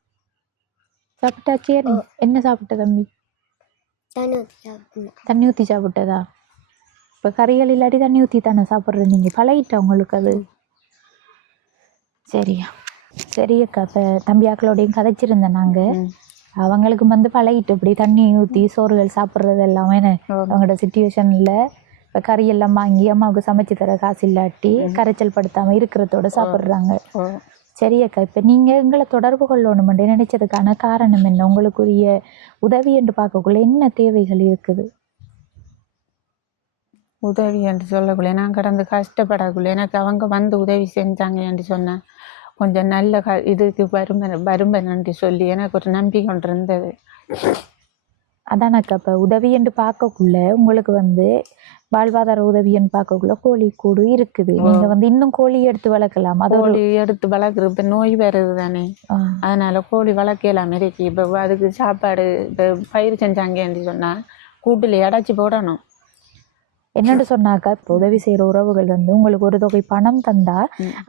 சாப்பிட்டாச்சே. என்ன சாப்பிட்ட தம்பி? தண்ணி ஊற்றி சாப்பிட்டதா? இப்போ கறிகள் இல்லாட்டி தண்ணி ஊற்றி தானே சாப்பிட்றது? நீங்கள் பழகிட்ட உங்களுக்கு அது? சரியா. சரியக்கா. இப்போ தம்பியாக்களோடையும் கதைச்சிருந்தேன் நாங்கள். அவங்களுக்கு வந்து பழகிட்டு இப்படி தண்ணி ஊற்றி சோறுகள் சாப்பிட்றது எல்லாமே அவங்களோட சுச்சுவேஷனில். இப்போ கறியெல்லாம் வாங்கி அம்மாவுக்கு சமைச்சு தர காசு இல்லாட்டி கரைச்சல் படுத்தாமல் இருக்கிறதோட சாப்பிட்றாங்க. சரியக்கா. இப்போ நீங்கள் எங்களை தொடர்பு கொள்ளணுமென்று நினைச்சதுக்கான காரணம் என்ன? உங்களுக்குரிய உதவி என்று பார்க்கக்குள்ள என்ன தேவைகள் இருக்குது? உதவி என்று சொல்லக்குள்ள நான் கடந்து கஷ்டப்படக்குள்ள எனக்கு அவங்க வந்து உதவி செஞ்சாங்க என்று சொன்னேன். கொஞ்சம் நல்ல இதுக்கு வரும்பன் என்று சொல்லி எனக்கு ஒரு நம்பிக்கை ஒன்று இருந்தது. அதானக்கா. இப்போ உதவி என்று பார்க்கக்குள்ள உங்களுக்கு வந்து வாழ்வாதார உதவின்னு பார்க்கக்குள்ள கோழி கூடு இருக்குது. நீங்கள் வந்து இன்னும் கோழி எடுத்து வளர்க்கலாம். அது கோழி எடுத்து வளர்க்குறது இப்போ நோய் வருது தானே, அதனால கோழி வளர்க்கலாம் இருக்கு. இப்போ அதுக்கு சாப்பாடு இப்போ பயிர் செஞ்சாங்கன்னு சொன்னால் கூட்டில் அடைச்சி போடணும். என்னென்னு சொன்னாக்கா, இப்போ உதவி செய்கிற உறவுகள் வந்து உங்களுக்கு ஒரு தொகை பணம் தந்தா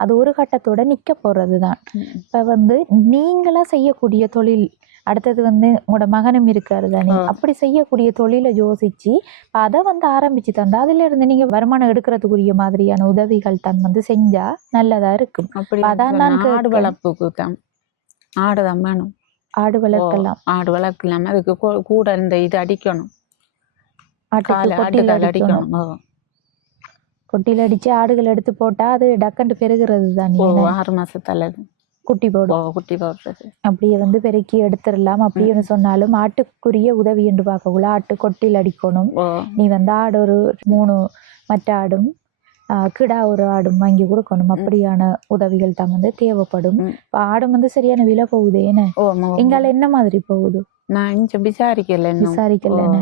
அது ஒரு கட்டத்தோட நிற்க போகிறது தான். இப்போ வந்து நீங்களாக செய்யக்கூடிய தொழில், அடுத்தது வந்து உங்களோட மகனும் இருக்காரு தானே, அப்படி செய்யக்கூடிய தொழிலை யோசிச்சு அதை வந்து ஆரம்பிச்சு தந்தா அதுல இருந்து நீங்க வருமானம் எடுக்கிறதுக்குரிய மாதிரியான உதவிகள் தான் வந்து செஞ்சா நல்லதா இருக்கும். அதான் நான் ஆடு வளர்ப்புக்கு தான் ஆடு தான் வேணும். ஆடு வளர்க்கலாம். ஆடு வளர்க்கலாம். அதுக்கு கூட இந்த இது அடிக்கணும். கொட்டியில் அடிச்சு ஆடுகள் எடுத்து போட்டா அது டக்கண்டு பெருகிறது தானே. 6 மாசத்துல குட்டி போடுறது. அப்படியே வந்து பெருக்கி எடுத்துடலாம். அப்படின்னு சொன்னாலும் ஆட்டுக்குரிய உதவி என்று பார்க்கக்குள்ள ஆட்டு கொட்டில் அடிக்கணும். நீ வந்து ஆடு ஒரு 3 மற்ற ஆடும் கிடா ஒரு ஆடும் வாங்கி கொடுக்கணும். அப்படியான உதவிகள் தான் வந்து தேவைப்படும். இப்போ ஆடும் வந்து சரியான விலை போகுது. ஏன்னா எங்கால என்ன மாதிரி போகுது? நான் இங்க விசாரிக்கல.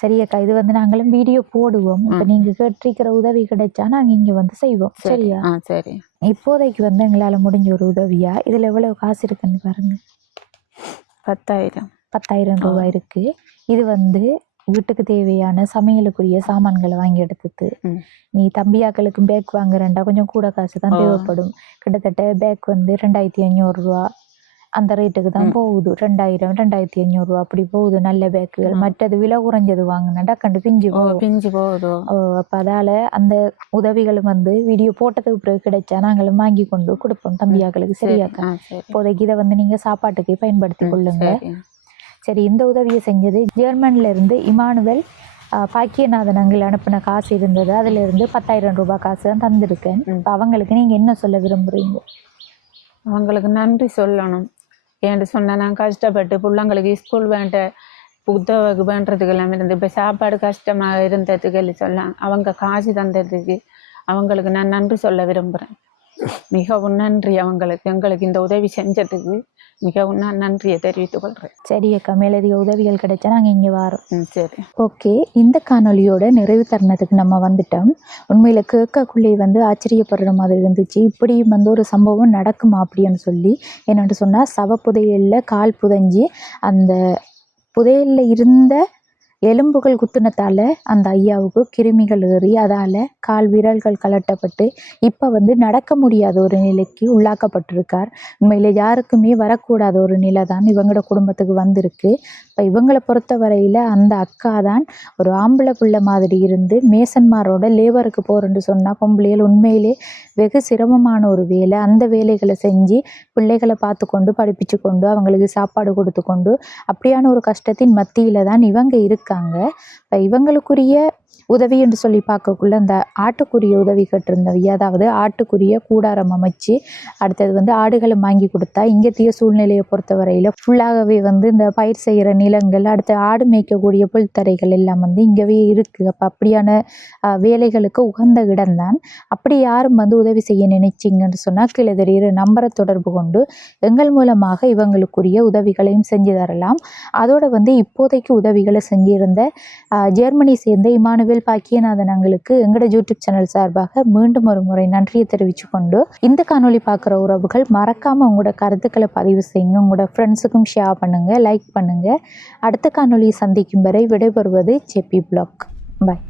சரியக்கா. இது வந்து நாங்களும் வீடியோ போடுவோம். இப்போ நீங்கள் கேட்டிருக்கிற உதவி கிடைச்சா நாங்கள் இங்கே வந்து செய்வோம். சரியா? சரி. இப்போதைக்கு வந்து எங்களால் முடிஞ்ச ஒரு உதவியா. இதில் எவ்வளவு காசு இருக்குன்னு பாருங்க. 10,000 ரூபாய் இருக்கு. இது வந்து வீட்டுக்கு தேவையான சமையலுக்குரிய சாமான்களை வாங்கி எடுத்துட்டு நீ தம்பியாக்களுக்கு பேக் வாங்குறேன்டா கொஞ்சம் கூட காசு தான் தேவைப்படும். கிட்டத்தட்ட பேக் வந்து 2,500 ரூபா அந்த ரேட்டுக்கு தான் போகுது. 2,000 2,500 ரூபா அப்படி போகுது நல்ல பேக்குகள். மற்றது விலை குறைஞ்சது வாங்கினா கண்டு பிஞ்சு போகுது. அப்போ அதால அந்த உதவிகளும் வந்து வீடியோ போட்டதுக்கு பிறகு கிடைச்சா நாங்களும் வாங்கி கொண்டு கொடுப்போம் தம்பியாக்களுக்கு. சரியாக்கா? இப்போதைக்கு இதை வந்து நீங்க சாப்பாட்டுக்கு பயன்படுத்தி கொள்ளுங்க. சரி. இந்த உதவியை செஞ்சது ஜெர்மன்ல இருந்து இமானுவேல் பாக்கியநாதன் அங்கில் அனுப்பின காசு இருந்தது. அதுல இருந்து 10,000 ரூபாய் காசு தான் தந்திருக்கேன். இப்போ அவங்களுக்கு நீங்க என்ன சொல்ல விரும்புறீங்க? அவங்களுக்கு நன்றி சொல்லணும். ஏன்னு சொன்னால் நான் கஷ்டப்பட்டு பிள்ளைங்களுக்கு ஸ்கூல் புத்தகம் வேண்டதுக்கு எல்லாமே இருந்து இப்போ சாப்பாடு கஷ்டமாக இருந்ததுக்கு சொல்லலாம் அவங்க காசு தந்ததுக்கு அவங்களுக்கு நான் நன்றி சொல்ல விரும்புகிறேன். மிகவும் நன்றி அவங்களுக்கு, எங்களுக்கு இந்த உதவி செஞ்சதுக்கு மிகவும் நான் நன்றியை தெரிவித்துக் கொள்கிறேன். சரி அக்கா, மேலதிக உதவிகள் கிடைச்சா நாங்கள் இங்கே வரோம். சரி, ஓகே. இந்த காணொலியோட நிறைவு தருணத்துக்கு நம்ம வந்துட்டோம். உண்மையில் கேட்கக்குள்ளே ஆச்சரியப்படுற மாதிரி இருந்துச்சு. இப்படியும் ஒரு சம்பவம் நடக்குமா அப்படின்னு சொல்லி. என்னென்னு சொன்னால் சவப்புதையலில் கால் புதைஞ்சி அந்த புதையலில் இருந்த எலும்புகள் குத்துனத்தால் அந்த ஐயாவுக்கு கிருமிகள் ஏறி அதால் கால் விரல்கள் கலட்டப்பட்டு இப்போ நடக்க முடியாத ஒரு நிலைக்கு உள்ளாக்கப்பட்டிருக்கார். உண்மையில் யாருக்குமே வரக்கூடாத ஒரு நிலை தான் இவங்களோட குடும்பத்துக்கு வந்திருக்கு. இப்போ இவங்களை பொறுத்த வரையில் அந்த அக்கா தான் ஒரு ஆம்பளை பிள்ளை மாதிரி இருந்து மேசன்மாரோட லேபருக்கு போகிறேன்னு சொன்னால் பொம்பளைகள் உண்மையிலே வெகு சிரமமான ஒரு வேலை. அந்த வேலைகளை செஞ்சு பிள்ளைகளை பார்த்து கொண்டு படிப்பிச்சு கொண்டு அவங்களுக்கு சாப்பாடு கொடுத்து கொண்டு அப்படியான ஒரு கஷ்டத்தின் மத்தியில் தான் இவங்க இருக்காங்க. இப்போ இவங்களுக்குரிய உதவி என்று சொல்லி பார்க்கக்குள்ள அந்த ஆட்டுக்குரிய உதவி கேட்டிருந்தவை, அதாவது ஆட்டுக்குரிய கூடாரம் அமைச்சு அடுத்தது ஆடுகளை வாங்கி கொடுத்தா இங்கத்திய சூழ்நிலையை பொறுத்த வரையில் ஃபுல்லாகவே இந்த பயிர் செய்கிற நிலங்கள் அடுத்து ஆடு மேய்க்கக்கூடிய புல்தரைகள் எல்லாம் இங்கவே இருக்குது. அப்போ அப்படியான வேலைகளுக்கு உகந்த இடம்தான். அப்படி யாரும் உதவி செய்ய நினைச்சிங்கன்னு சொன்னால் கீழே தெரிகிற நம்பரை தொடர்பு கொண்டு எங்கள் மூலமாக இவங்களுக்குரிய உதவிகளையும் செஞ்சு தரலாம். அதோட இப்போதைக்கு உதவிகளை செஞ்சிருந்த ஜெர்மனி சேர்ந்த இமானுவேல் பாக்கியநாதன் அவங்களுக்கு எங்களோட யூடியூப் சேனல் சார்பாக மீண்டும் ஒரு முறை நன்றியை தெரிவித்து கொண்டு இந்த காணொலி பார்க்குற உறவுகள் மறக்காமல் உங்களோட கருத்துக்களை பதிவு செய்யுங்க. உங்களோட ஃப்ரெண்ட்ஸுக்கும் ஷேர் பண்ணுங்கள், லைக் பண்ணுங்கள். அடுத்த காணொலியை சந்திக்கும் வரை விடைபெறுவது ஜேபி பிளாக். பாய்.